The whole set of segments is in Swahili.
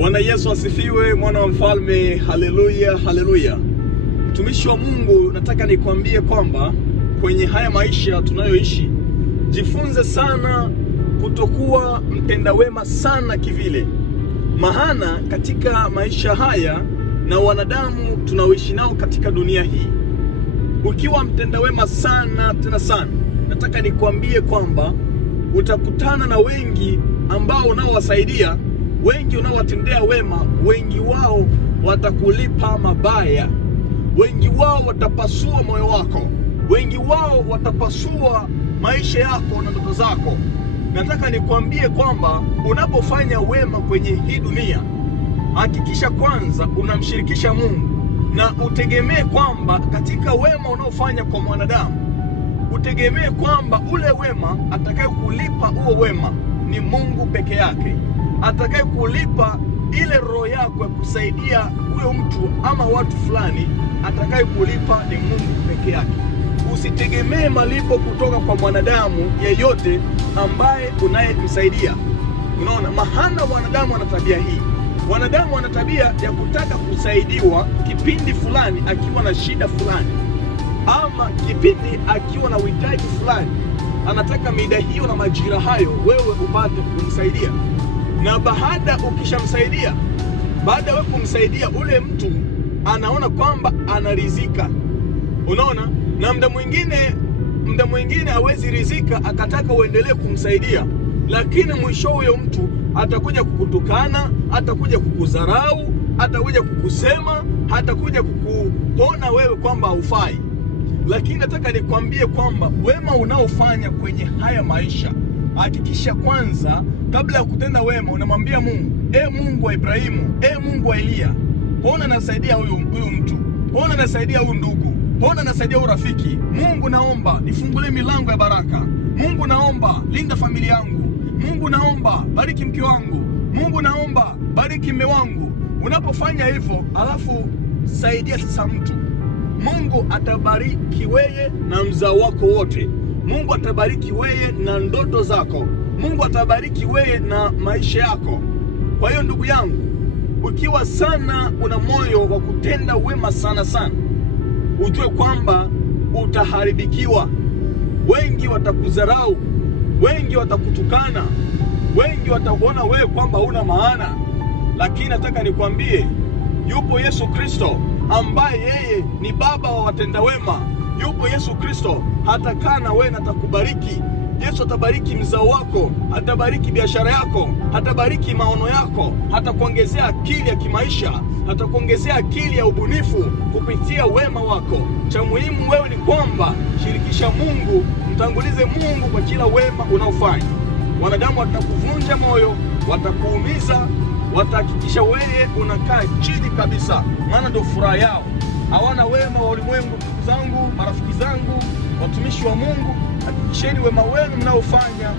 Bwana Yesu asifiwe, mwana wa mfalme. Haleluya, haleluya. Mtumishi wa Mungu, nataka nikwambie kwamba kwenye haya maisha tunayoishi, jifunze sana kutokuwa mtenda wema sana kivile. Maana katika maisha haya na wanadamu tunaoishi nao katika dunia hii, ukiwa mtenda wema sana tena sana, nataka nikwambie kwamba utakutana na wengi ambao unaowasaidia, wengi unaowatendea wema, wengi wao watakulipa mabaya. Wengi wao watapasua moyo wako, wengi wao watapasua maisha yako na ndoto zako. Nataka nikwambie kwamba unapofanya wema kwenye hii dunia, hakikisha kwanza unamshirikisha Mungu, na utegemee kwamba katika wema unaofanya kwa mwanadamu, utegemee kwamba ule wema atakaye kulipa huo wema ni Mungu peke yake. Atakaye kulipa ile roho yako ya kusaidia huyo mtu ama watu fulani, atakaye kulipa ni Mungu peke yake. Usitegemee malipo kutoka kwa mwanadamu yeyote ambaye unayemsaidia. Unaona, maana wanadamu wana tabia hii. Wanadamu wana tabia ya kutaka kusaidiwa kipindi fulani akiwa na shida fulani, ama kipindi akiwa na uhitaji fulani. Anataka mida hiyo na majira hayo wewe upate kumsaidia. Na ukishamsaidia, baada ya kumsaidia, ule mtu anaona kwamba anaridhika. Unaona, na muda mwingine hawezi rizika, akataka uendelee kumsaidia, lakini mwisho huyo mtu atakuja kukutukana, atakuja kukudharau, atakuja kukusema, atakuja kukuona wewe kwamba haufai. Lakini nataka nikwambie kwamba wema unaofanya kwenye haya maisha, hakikisha kwanza kabla ya kutenda wema unamwambia Mungu, Mungu wa Ibrahimu, Mungu wa Elia, ona nasaidia huyu mtu, ona nasaidia huyu ndugu, ona nasaidia huyu rafiki. Mungu, naomba nifungulie milango ya baraka. Mungu, naomba linda familia yangu. Mungu, naomba bariki mke wangu. Mungu, naomba bariki mume wangu. Unapofanya hivyo, alafu saidia sasa mtu, Mungu atabariki wewe na mzao wako wote. Mungu atabariki wewe na ndoto zako. Mungu atabariki wewe na maisha yako. Kwa hiyo ndugu yangu, ukiwa sana una moyo wa kutenda wema sana sana, ujue kwamba utaharibikiwa. Wengi watakudharau, wengi watakutukana, wengi watakuona wewe kwamba huna maana. Lakini nataka nikwambie, yupo Yesu Kristo ambaye yeye ni baba wa watenda wema. Yupo Yesu Kristo, hatakaa na wewe na atakubariki. Yesu atabariki mzao wako, atabariki biashara yako, atabariki maono yako, atakuongezea akili ya kimaisha, atakuongezea akili ya ubunifu kupitia wema wako. Cha muhimu wewe ni kwamba shirikisha Mungu, mtangulize Mungu kwa kila wema unaofanya. Wanadamu watakuvunja moyo, watakuumiza, watahakikisha wewe unakaa chini kabisa, maana ndio furaha yao. Hawana wema wa ulimwengu. Ndugu zangu, marafiki zangu, watumishi wa Mungu, hakikisheni wema wenu mnaofanya,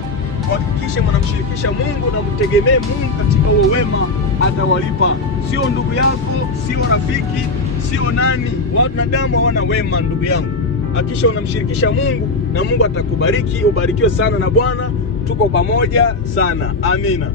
hakikishe mnamshirikisha Mungu na mtegemee Mungu katika huo wema, atawalipa. Sio ndugu yako, sio rafiki, sio nani. Wanadamu hawana wema ndugu yangu. Hakikisha unamshirikisha Mungu na Mungu atakubariki. Ubarikiwe sana na Bwana. Tuko pamoja sana. Amina.